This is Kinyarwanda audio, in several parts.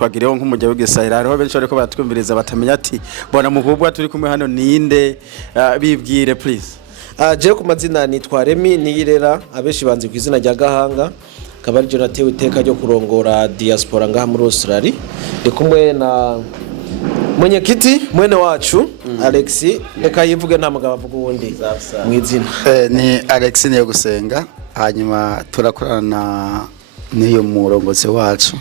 twagireho nk'umujya w'igisahira hariho benshi bariko baratwumviriza batamenya ati bona mukubwa turi kumwe hano ninde bibwire please. Je ku mazina nitwa Remi Niyirera abeshi banzi ku izina rya Gahanga kabari je natewe iteka ryo kurongora diaspora ngaha muri Australia ndi kumwe na mwenyekiti mwene wacu Alexi reka yivuge nta mugabo avuga uwundi mwizina ni Alexi niyo gusenga hanyuma turakorana niyo murongozi wacu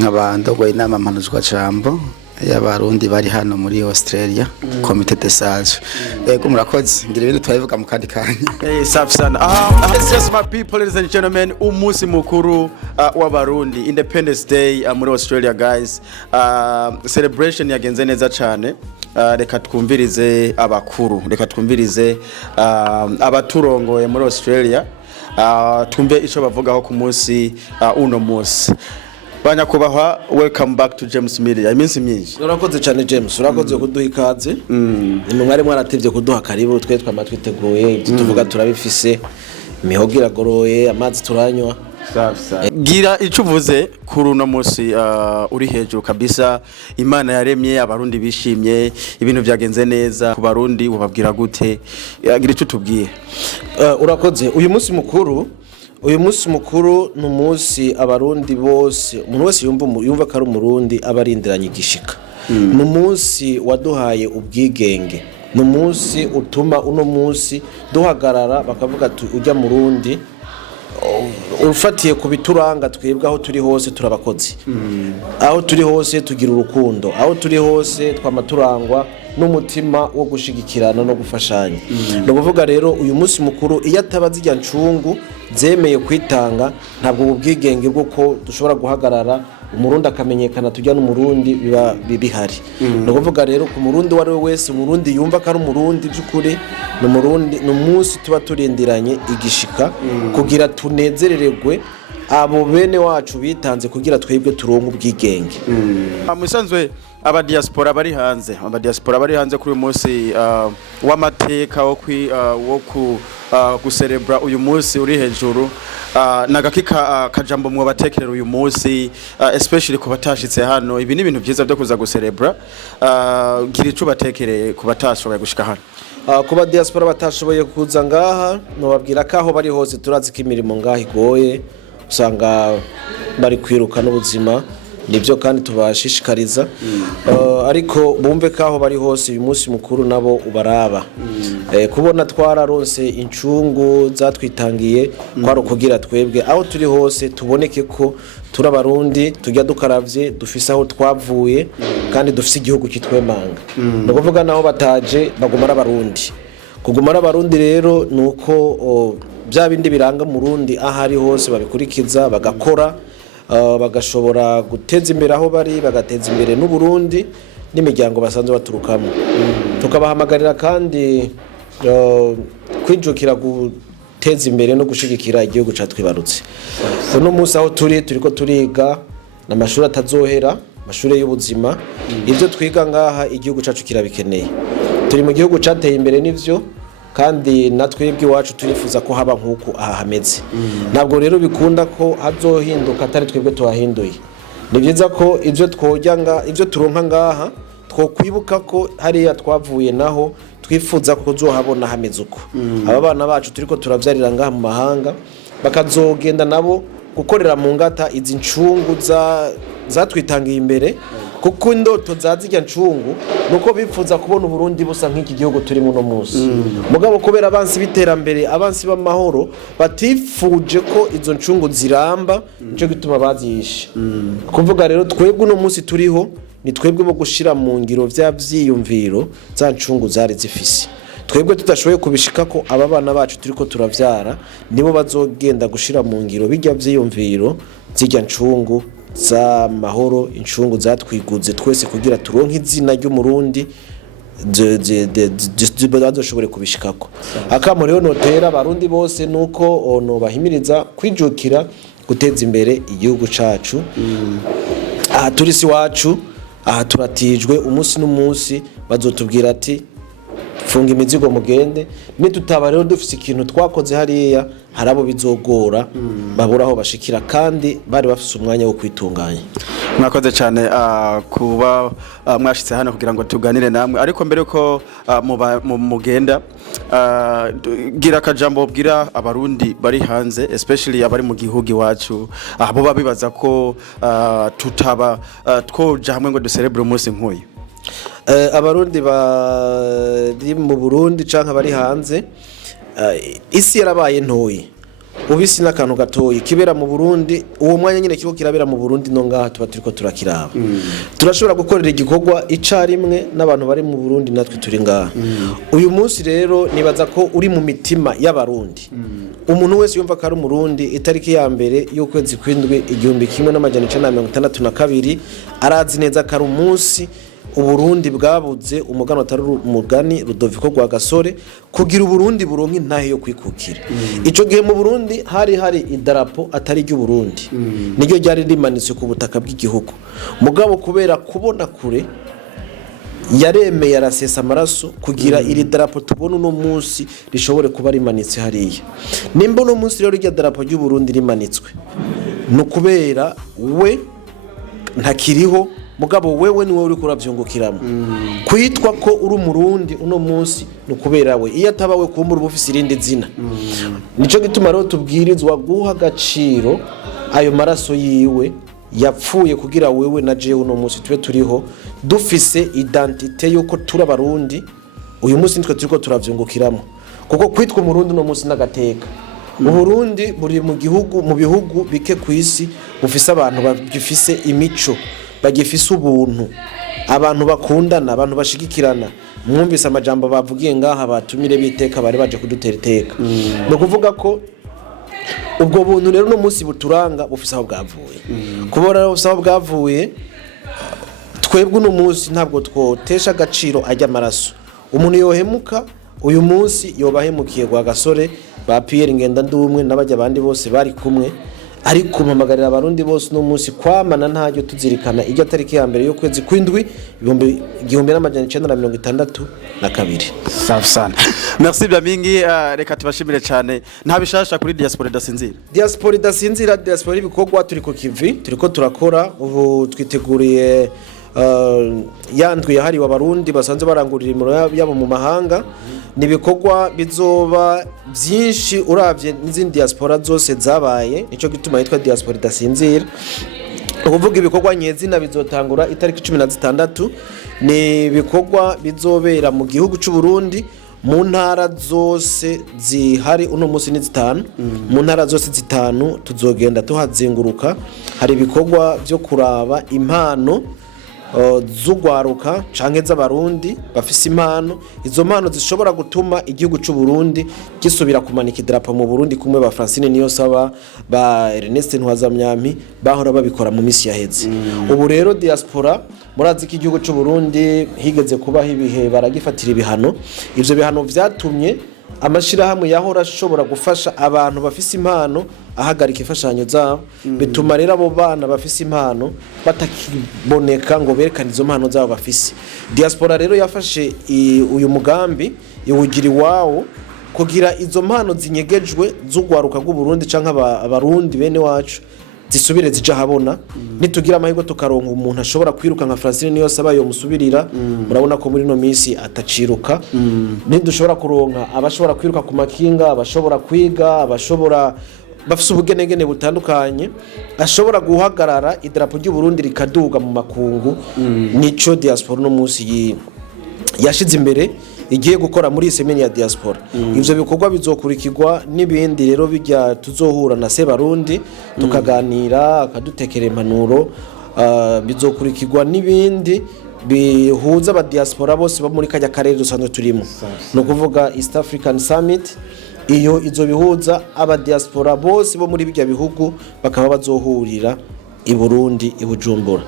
nk'abandogoye inama mpanuzwa jambo y'abarundi bari hano muri Australia comité de sage ego murakoze ngira ibintu twabivuga mu kandi kanya safi sana. Yes my people, ladies and gentlemen, umusi mukuru wa Barundi Independence Day muri Australia guys. Celebration yagenze neza cyane. Reka twumvirize abakuru, reka twumvirize abaturongoye muri Australia, twumve ico bavugaho ku munsi uno munsi. Banyakubahwa, welcome back to James Media. Iminsi myinshi. Urakoze cyane James, urakoze kuduha ikaze. Ni mwari mwaratevye kuduha karibu twe twamatwiteguye tuvuga turabifise imihogo iragoroye amazi turanywa. Gira ico uvuze kuri uno munsi uri hejuru kabisa. Imana yaremye abarundi bishimye ibintu byagenze neza ku barundi ubabwira gute? Gira ico tubwiye. Urakoze. Uyu munsi mukuru numunsi abarundi bose umuntu wese yumva ko ari umurundi abarindiranye igishika. Numunsi waduhaye ubwigenge. Numunsi utuma uno munsi duhagarara bakavuga ujya murundi ufatiye ku bituranga twebwe aho turi hose turabakozi. Aho turi hose tugira urukundo. Aho turi hose twamaturangwa n'umutima wo gushigikirana no gufashanya. No kuvuga rero uyu munsi mukuru iyo atabaza ijya ncungu zemeye kwitanga ntabwo ubwigenge bwo ko dushobora guhagarara umurundi akamenyekana tujya n'umurundi biba bihari. No kuvuga rero ku murundi wari wese umurundi yumva ko ari umurundi by'ukuri n'umurundi n'umunsi tuba turindiranye igishika kugira tunezerererwe abo bene wacu bitanze kugira twebwe turonke ubwigenge. Musanzwe aba diaspora bari hanze kuri uyu munsi w'amateka wo guserebra uyu munsi uri hejuru nagakika kajambo mwo batekerera uyu munsi especially ku batashitse hano ibi ni ibintu byiza byo kuza guserebra gira ico batekereye ku batashoboye gushika hano. Kuba diaspora batashoboye kuza ngaha no babwira ko aho bari hose turazi ko imirimo ngaha igoye usanga bari kwiruka n'ubuzima nibyo kandi tubashishikariza ariko bumve ko aho bari hose uyu munsi mukuru nabo ubaraba. Kubona twararonse incungu zatwitangiye kwaro kugira twebwe aho turi hose tuboneke ko turabarundi tujya dukaravye dufise aho twavuye kandi dufise igihugu kitwemanga. No kuvuga naho bataje bagumara abarundi kugumara abarundi rero nuko bya bindi biranga murundi ahari hose babikurikiza bagakora bagashobora guteza imbere aho bari bagateza imbere n'uburundi n'imiryango basanzwe baturukamo. Tukabahamagarira kandi kwijukira guteza imbere no gushigikira igihugu catwibarutse. Uno munsi aho turiko turiga n'amashuri atazohera amashuri y'ubuzima ivyo twiga ngaha igihugu cacu kirabikeneye. Turi mu gihugu cateye imbere n'ivyo kandi natwebwe iwacu turifuza ko haba nkuko aha hameze. Ntabwo rero bikunda ko hazohinduka atari twebwe tuhahinduye. Ni byiza ko ivyo twojyanga ivyo turonka ngaha twokwibuka ko hariya twavuye naho twifuza ko zohabona hameze uko. Aba bana bacu turiko turavyarira ngaha mu mahanga bakazogenda nabo gukorera mu ngata izi ncungu zatwitangiye imbere kuko indoto zazijya ncungu nuko bifuza kubona Burundi busa nk'iki gihugu turimo no munsi. Mugabo kubera abansi biterambere abansi b'amahoro batifuje ko izo ncungu ziramba cyo gituma bazisha. Kuvuga rero twebwe no munsi turiho ni twebwe bo gushira mu ngiro vy'avyiyumviro za ncungu zari zifise. Twebwe tudashoboye kubishika ko aba bana bacu turiko turavyara nibo bazogenda gushira mu ngiro bijya vyiyumviro zijya ncungu za mahoro incungu zatwiguze twese kugira turonke izina ry'umurundi bazoshobore kubishikako. Akamo rero notera abarundi bose nuko ono bahimiriza kwijukira guteza imbere igihugu cacu. Aha turisi wacu aha turatijwe umunsi n'umunsi bazotubwira ati funga imizigo mugende nitutaba rero dufise ikintu twakoze hariya harabo bizogora babura aho bashikira kandi bari bafise umwanya wo kwitunganya. Mwakoze cyane kuba mwashitse hano kugira ngo tuganire namwe, ariko mbere ko mugenda gira akajambo bwira abarundi bari hanze, especially abari mu gihugu iwacu, abo babibaza ko tutaba twoja hamwe ngo ducelebrate umunsi nk'uyu. Abarundi bari mu Burundi canke bari hanze, isi yarabaye ntoyi, ubisi n'akantu gatoyi kibera mu Burundi, uwo mwanya nyine kiko kirabera mu Burundi no ngaha tuba turiko turakiraba. Turashobora gukorera igikorwa icarimwe n'abantu bari mu Burundi natwe turi ngaha. Uyu munsi rero nibaza ko uri mu mitima y'abarundi. Umuntu wese yumva ko ari umurundi itariki ya mbere y'ukwezi kw'indwi 1962 arazi neza ko ari umunsi Uburundi bwabuze umugano atari umugani Rudoviko rwa Gasore kugira Uburundi buronke intahe yo kwikukira. Ico gihe mu Burundi hari idarapo atari ry'u Burundi, niryo ryari rimanitse ku butaka bw'igihugu. Mugabo kubera kubona kure yaremeye arasesa amaraso kugira iri darapo tubona uno munsi rishobore kuba rimanitse hariya. Nimba uno munsi rero iryo darapo ry'u Burundi rimanitswe, no kubera we ntakiriho, mugabo wewe ni wowe uri kuravyungukiramo. Kwitwa ko uri umurundi uno munsi no kubera we, iyo atabawe kumbura ubufisi irindi zina. Nico gituma rero tubwirizwa guha agaciro ayo maraso yiwe yapfuye kugira wewe na jewe uno munsi tube turiho dufise identite yuko turi abarundi. Uyu munsi nitwe turiko turavyungukiramo, kuko kwitwa umurundi uno munsi n'agateka. Uburundi buri mu bihugu bike kwisi bufise abantu bagifise imico, bagifise ubuntu, abantu bakundana, abantu bashigikirana. Mwumvise amajambo bavugiye ngaha batumire biteka bari baje kudutera iteka. No kuvuga ko ubwo buntu rero no munsi buturanga bufise aho bwavuye. Kubora rero bufise aho bwavuye, twebwe no munsi ntabwo twotesha agaciro ajya amaraso. Umuntu yohemuka uyu munsi yobahemukiye Rwa Gasore, ba Pierre Ngendandumwe n'abajya abandi bose bari kumwe, ariko mpamagarira abarundi bose no munsi kwamana ntajyo tuzirikana ijya tariki ya mbere yo kwezi kw'indwi 1962. Safi sana. Merci Byamingi, reka tubashimire cyane. Nta bishasha kuri diaspora idasinzira. Diaspora idasinzira, diaspora ibikorwa turiko kivi, turiko turakora, ubu twiteguriye yandwi yahariwe abarundi basanze barangurira imiro yabo mu mahanga. Nibikorwa bizoba vyinshi uravye n'izindi diaspora zose zabaye, nico gituma yitwa diaspora idasinzira. Ukuvuga ibikorwa nyezina bizotangura itariki 16. Ni bikorwa bizobera mu gihugu cy'u Burundi, mu ntara zose zihari uno munsi ni 5. Mu ntara zose 5 tuzogenda tuhazenguruka. Hari ibikorwa byo kuraba impano zugwaruka canke z'abarundi bafise impano. Izo mpano zishobora gutuma igihugu cy'u Burundi gisubira kumanika idarapo mu Burundi, kumwe ba Francine Niyosaba, ba Ernest Ntwazamyami bahora babikora mu misi yaheze. Ubu rero diaspora murazi ko igihugu cy'u Burundi higeze kubaho ibihe baragifatira ibihano. Ivyo bihano vyatumye amashirahamwe yahora ashobora gufasha abantu bafise impano ahagarika imfashanyo zabo, bituma rero abo bana bafise impano batakiboneka ngo berekane izo mpano zabo bafise. Diaspora rero yafashe uyu mugambi iwugira iwawo kugira izo mpano zinyegejwe z'ugwaruka rw'u Burundi canke abarundi bene wacu zisubire zija habona. Nitugira amahirwe tukaronka umuntu ashobora kwiruka nka Francine Niyosaba yo musubirira, murabona ko muri no misi ataciruka. Nidushobora kuronka abashobora kwiruka ku makinga, abashobora kwiga, abashobora bafise ubugenegene butandukanye, ashobora guhagarara idarapo ry'u Burundi rikaduga mu makungu. Nico diaspora no musi yashize imbere igiye gukora muri semeni ya diaspora. Ivyo bikorwa bizokurikirwa n'ibindi rero bijya tuzohura na se Barundi tukaganira akadutekera impanuro. Bizokurikirwa n'ibindi bihuza aba diaspora bose bo muri kajya karere dusanzwe turimo, no kuvuga East African Summit. Iyo izo bihuza aba diaspora bose bo muri bijya bihugu bakaba bazohurira i Burundi i Bujumbura.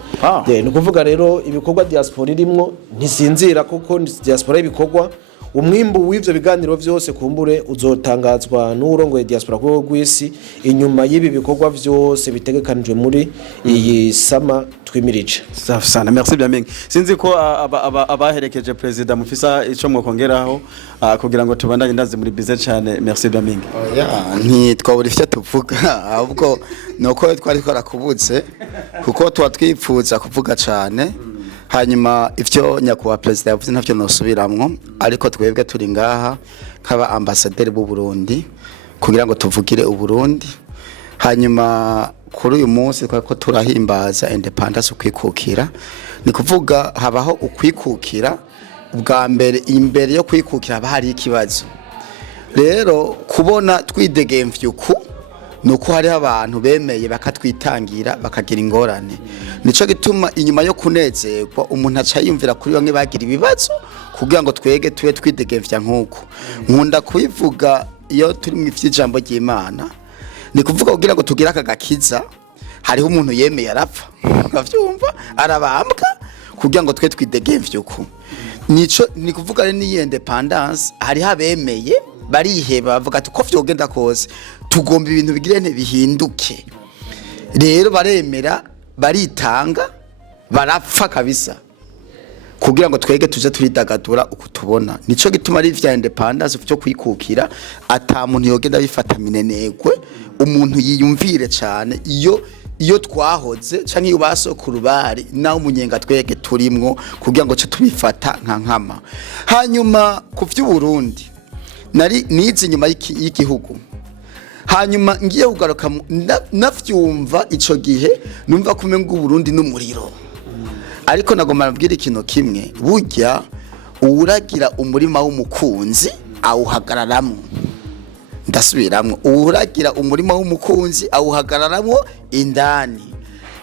No kuvuga rero ibikorwa diaspora irimwo ntisinzira, kuko diaspora ibikorwa umwimbu w'ivyo biganiro vyose kumbure uzotangazwa n'urongoye diaspora ku rw'isi inyuma y'ibi bikorwa vyose bitegekanijwe muri iyi sama twimirije. Safi sana, merci bien mingi. Sinzi ko abaherekeje president mufisa ico mwokongeraho kugira ngo tubandanye ndazi muri bize cyane. Merci bien mingi. Ntitwabura ivyo tuvuga ahubwo nuko twari twarakubutse kuko twipfuza kuvuga cyane. Hanyuma ivyo nyakubahwa president yavuze ntavyo nosubiramwo, ariko twebwe turi ngaha nk'aba ambassadeur b'u Burundi kugira ngo tuvugire u Burundi. Hanyuma kuri uyu munsi twako turahimbaza independence ukwikukira, ni kuvuga habaho ukwikukira ubwa mbere. Imbere yo kwikukira haba hari ikibazo. Rero kubona twidegemvye uku nuko hari abantu bemeye bakatwitangira bakagira ingorane. Nico gituma inyuma yo kunezerwa umuntu aca yumvira kuri bamwe bagira ibibazo kugira ngo twege tuwe twidegemvya nkuko. Nkunda kubivuga iyo turi mu vy'ijambo ry'Imana, ni kuvuga kugira ngo tugira akagakiza hariho umuntu yemeye arapfa ukavyumva arabambwa kugira ngo twe twidegemvye uko. Nico ni kuvuga ni independence hari habemeye bariheba bavuga ati ko vyogenda kose tugomba ibintu bigirene bihinduke. Rero baremera baritanga barapfa kabisa kugira ngo twege tuje turidagadura uko tubona. Nico gituma ari vya independence cyo kwikukira ata muntu yogenda bifata minenegwe, umuntu yiyumvire cyane iyo twahoze canke iyo basokuru bari naho umunyenga twege turimwo kugira ngo cyo tubifata nka nkama. Hanyuma ku vy'u Burundi nari nizi nyuma y'igihugu, hanyuma ngiye kugaruka navyumva ico gihe numva kumenga u Burundi n'umuriro. Ariko nagomba nabwira ikintu kimwe, burya uwuragira umurima w'umukunzi awuhagararamwo. Ndasubiramwo, uwuragira umurima w'umukunzi awuhagararamwo indani.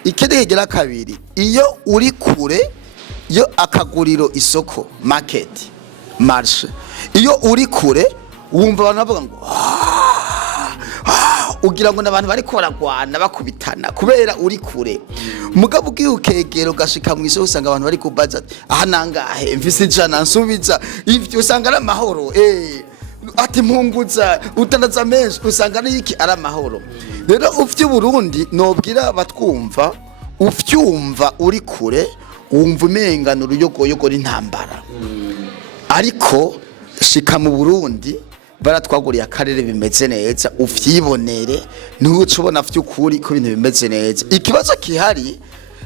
Ikidegera kabiri, iyo uri kure yo akaguriro isoko market marché, iyo uri kure wumva abantu bavuga ngo ugira ngo nabantu bari koragwana bakubitana kubera uri kure. Mugabo ukegero gashika mu isoko usanga abantu bari kubaza aha nangahe mvise jana nsubiza ivyo usanga ari amahoro ati mpunguza utanaza menshi usanga ari iki ari amahoro. Rero ufite Burundi nobwira batwumva ufyumva uri kure wumva umengano ruyogoyogo n'intambara, ariko shika mu Burundi baratwaguriye akarere bimeze neza uvyibonere n'uco ubona vy'ukuri ko ibintu bimeze neza. Ikibazo kihari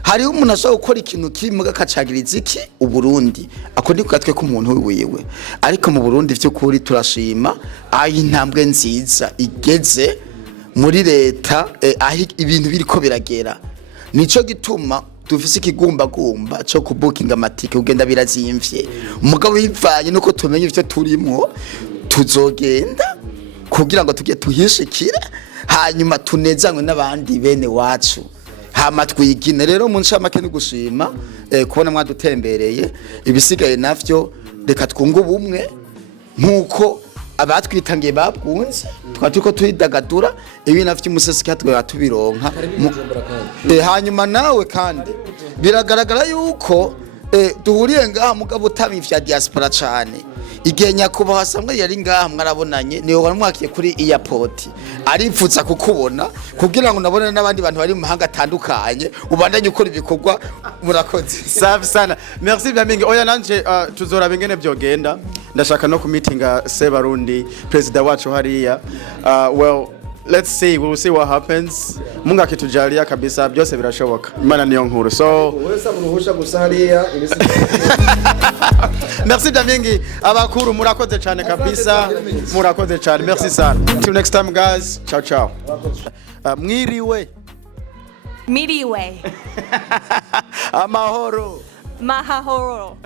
hariho umuntu ashobora gukora ikintu kimwe akacagiriza iki u Burundi ako ndiko katwe ko umuntu wiwe, ariko mu Burundi vy'ukuri turashima ayi intambwe nziza igeze muri leta ahi ibintu biriko biragera. Nico gituma dufise ikigumbagumba cyo kubukinga amatike ugenda birazimvye, umugabo yivanye nuko tumenye ivyo turimwo tuzogenda kugira ngo tugiye tuhishikira hanyuma tunezanywe n'abandi bene wacu hama twigine. Rero mu ncamake no gushima kubona mwadutembereye, ibisigaye navyo reka twunga ubumwe nkuko abatwitangiye babwunze twatuko twidagadura ibi navyo umusesike hatwe tubironka. Hanyuma nawe kandi biragaragara yuko duhuriye ngaha mugabo utabivya diaspora cane. Igihe nyakubahwa samwe yari ngaha mwarabonanye niwe waramwakiye kuri airport aripfutsa kukubona kugira ngo nabone n'abandi bantu bari mu mahanga atandukanye ubandanye ukora ibikorwa. Murakoze. Safi sana, merci bien mingi. Oya nanje tuzora bingene byogenda, ndashaka no kumitinga se Barundi president wacu hariya. Well, let's see, we will see what happens. Mungu akitujalia kabisa byose birashoboka. Imana niyo nkuru. So wesa muruhusha gusariya merci Damingi, abakuru murakoze cyane kabisa, murakoze cyane. Merci sana. Until next time guys. Ciao ciao. Mwiriwe. Miriwe. Amahoro. Mahahoro.